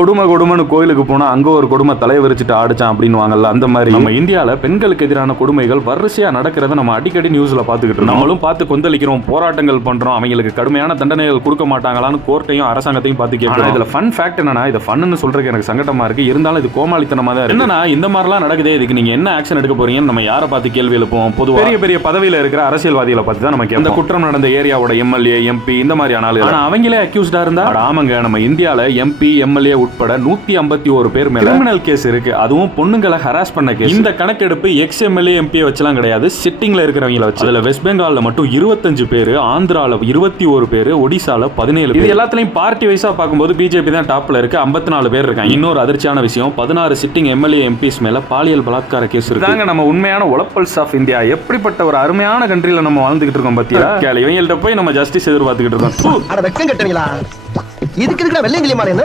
கொடுமைன்னு கோயிலுக்கு போனா அங்க ஒரு கொடுமை தலையை விரிச்சிட்டு ஆடிச்சான் அப்படின்னு வாங்கல்ல, அந்த மாதிரி நம்ம இந்தியால பெண்களுக்கு எதிரான கொடுமைகள் வரிசையா நடக்கிறத நம்ம அடிக்கடி நியூஸ்ல பாத்துக்கிட்டு இருக்கோம். நம்மளும் பார்த்து கொந்தளிக்கிறோம், போராட்டங்கள் பண்றோம், அவங்களுக்கு கடுமையான தண்டனைகள் கொடுக்க மாட்டாங்களான்னு கோர்ட்டையும் அரசாங்கத்தையும் பார்த்து கேட்கறோம். இதுல ஃபன் ஃபேக்ட் என்னன்னா, இதை ஃபன்னு சொல்றதுக்கு எனக்கு சங்கடமா இருக்கு, இருந்தாலும் இது கோமாளித்தனமா தான் இருக்கு. என்னன்னா இந்த மாதிரிலாம் நடக்குதே, இதுக்கு நீங்க என்ன ஆக்ஷன் எடுக்க போறீங்கன்னு நம்ம யாரை பார்த்து கேள்வி எழுப்போம்? பொதுவாக பெரிய பெரிய பதவியில இருக்கிற அரசியல்வாதிகளை பார்த்து தான் நம்ம கேட்போம். இந்த குற்றம் நடந்த ஏரியாவோட எம்எல்ஏ எம்பி இந்த மாதிரி ஆனாலும், ஆனா அவங்களே அக்யூஸ்டா இருந்தா ஆமாங்க, நம்ம இந்தியால எம்பி எம்எல்ஏ உட்பட 151 பேர் மேல கிரிமினல் கேஸ் இருக்கு. அதுவும் பொண்ணுங்களை ஹராஸ் பண்ண கேஸ். இந்த கணக்கெடுப்பு எக்ஸ் எம்எல்ஏ எம்பி வச்சலாம் கிடையாது, சிட்டிங்ல இருக்கிறவங்கள வச்சு. அதுல வெஸ்ட் பெங்கால்ல மட்டும் 25 பேர், ஆந்திரால 21 பேர், ஒடிசால 17 பேர். இது எல்லாத்துலயும் பார்ட்டி வைஸா பார்க்கும்போது பிஜேபி தான் டாப்ல இருக்கு, 54 பேர் இருக்காங்க. இன்னொரு அதிர்ச்சியான விஷயம், 16 சிட்டிங் எம்எல்ஏ எம்பிஸ் மேல பாலியல் பலாத்கார கேஸ் இருக்கு. நம்ம உண்மையான உலப்பல்ஸ் ஆஃப் இந்தியா, எப்படிப்பட்ட ஒரு அருமையான கண்ட்ரில நம்ம வாழ்ந்துகிட்டு இருக்கோம் பத்தியா. இவங்கள்ட்ட போய் நம்ம ஜஸ்டிஸ் எதிர்பார்த்துக்கிட்டு இருக்கோம். இதுக்கு வெள்ளையங்கிலி மாறேன்னு